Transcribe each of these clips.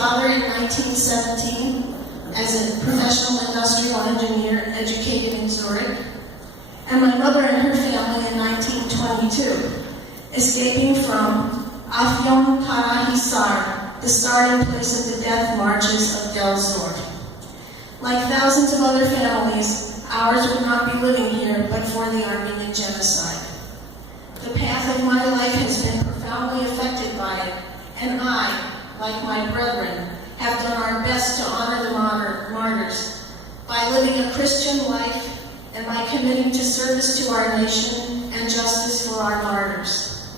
father in 1917 as a professional industrial engineer educated in Zurich, and my mother and her family in 1922, escaping from Afyon Karahisar, the starting place of the death marches of Del Zor. Like thousands of other families, ours would not be living here but for the Armenian genocide. The path of my life has been profoundly affected by it, and I, like my brethren, have done our best to honor the martyrs by living a Christian life and by committing to service to our nation and justice for our martyrs.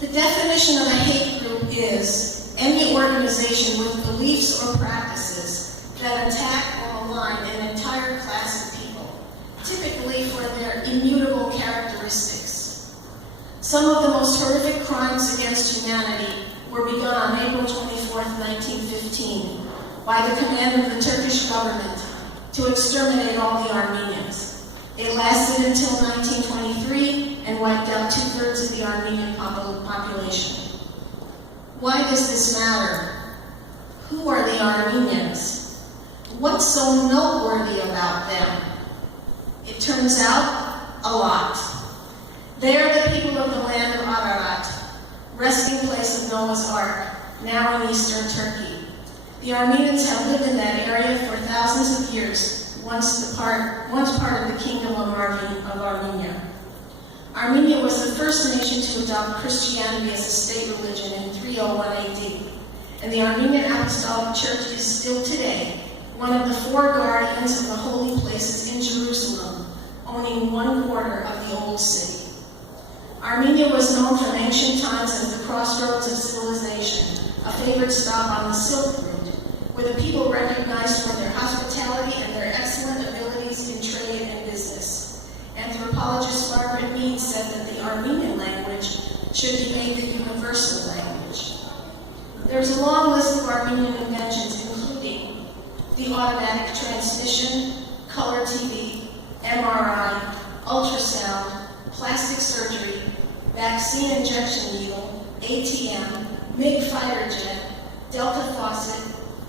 The definition of a hate group is any organization with beliefs or practices that attack or malign an entire class of people, typically for their immutable characteristics. Some of the most horrific crimes against humanity were begun on April 24, 1915, by the command of the Turkish government to exterminate all the Armenians. It lasted until 1923 and wiped out 2/3 of the Armenian population. Why does this matter? Who are the Armenians? What's so noteworthy about them? It turns out, a lot. They are the people of the land of Ararat, resting place of Noah's Ark, now in eastern Turkey. The Armenians have lived in that area for thousands of years, once part of the Kingdom of Armenia. Armenia was the first nation to adopt Christianity as a state religion in 301 AD, and the Armenian Apostolic Church is still today one of the 4 guardians of the holy places in Jerusalem, owning 1/4 of the old city. Armenia was known from ancient times as the crossroads of civilization, a favorite stop on the Silk Route, where the people recognized for their hospitality and their excellent abilities in trade and business. Anthropologist Margaret Mead said that the Armenian language should be made the universal language. There's a long list of Armenian inventions, including the automatic transmission, color TV, MRI, ultrasound, plastic surgery, vaccine injection needle, ATM, MiG fighter jet, Delta faucet,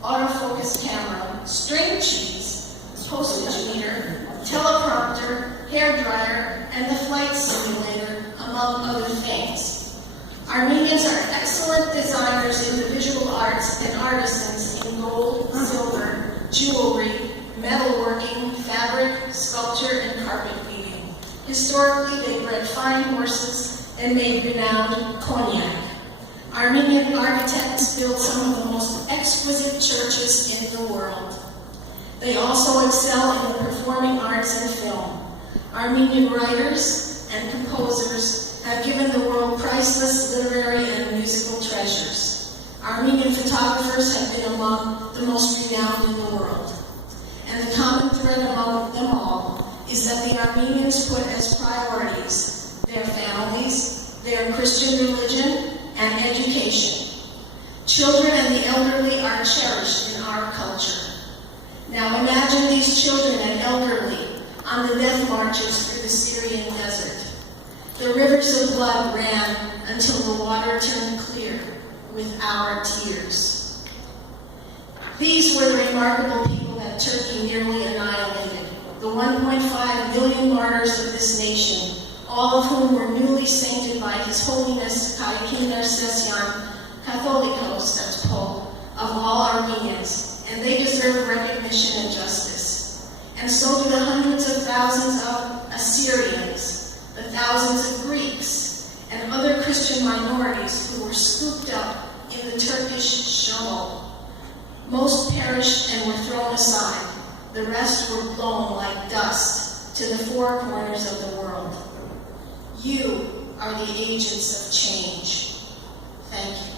autofocus camera, string cheese, postage meter, teleprompter, hair dryer, and the flight simulator, among other things. Armenians are excellent designers in the visual arts and artisans in gold, silver, jewelry, metalworking, fabric, sculpture, and carpet weaving. Historically, they bred fine horses and made renowned cognac. Armenian architects built some of the most exquisite churches in the world. They also excel in the performing arts and film. Armenian writers and composers have given the world priceless literary and musical treasures. Armenian photographers have been among the most renowned in the world. And the common thread among them all is that the Armenians put as priorities their families, their Christian religion, and education. Children and the elderly are cherished in our culture. Now imagine these children and elderly on the death marches through the Syrian desert. The rivers of blood ran until the water turned clear with our tears. These were the remarkable people that Turkey nearly annihilated, the 1.5 million martyrs of this nation, all of whom were newly sainted by His Holiness Kaikin Nersesyan Catholicos, that's Pope, of all Armenians, and they deserve recognition and justice. And so do the hundreds of thousands of Assyrians, the thousands of Greeks, and other Christian minorities who were scooped up in the Turkish Shoal. Most perished and were thrown aside. The rest were blown like dust to the 4 corners of the world. You are the agents of change. Thank you.